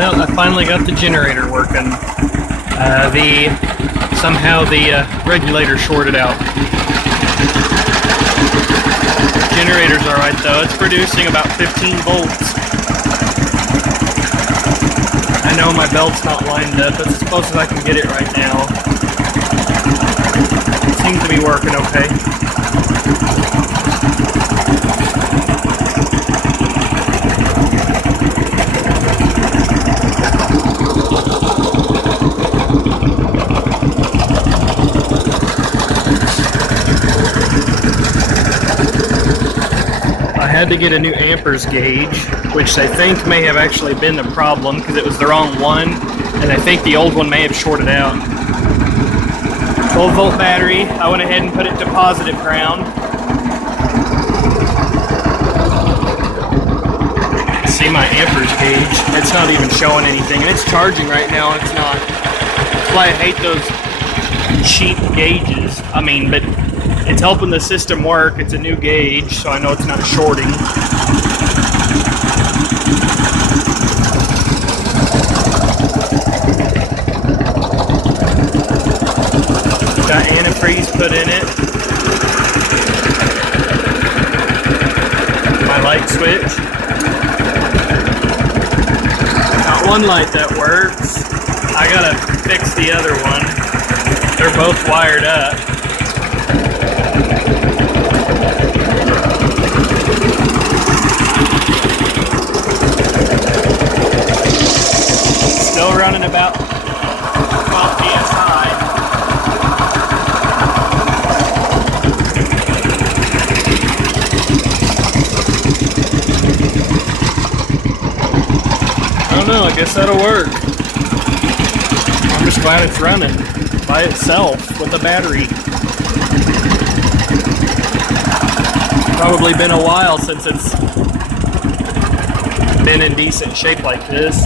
Well, I finally got the generator working. Somehow the regulator shorted out. Generator's alright though, it's producing about 15 volts. I know my belt's not lined up, that's as close as I can get it right now. It seems to be working okay. I had to get a new amperes gauge, which I think may have actually been the problem because it was the wrong one, and I think the old one may have shorted out. 12 volt battery, I went ahead and put it to positive ground. See my amperes gauge, it's not even showing anything, and it's charging right now, and it's not. That's why I hate those cheap gauges. I mean, but it's helping the system work. It's a new gauge, so I know it's not shorting. Got antifreeze put in it. My light switch. Got one light that works. I gotta fix the other one. They're both wired up. Still running about 12 psi. I don't know, I guess that'll work. I'm just glad it's running by itself with a battery. Probably been a while since it's been in decent shape like this.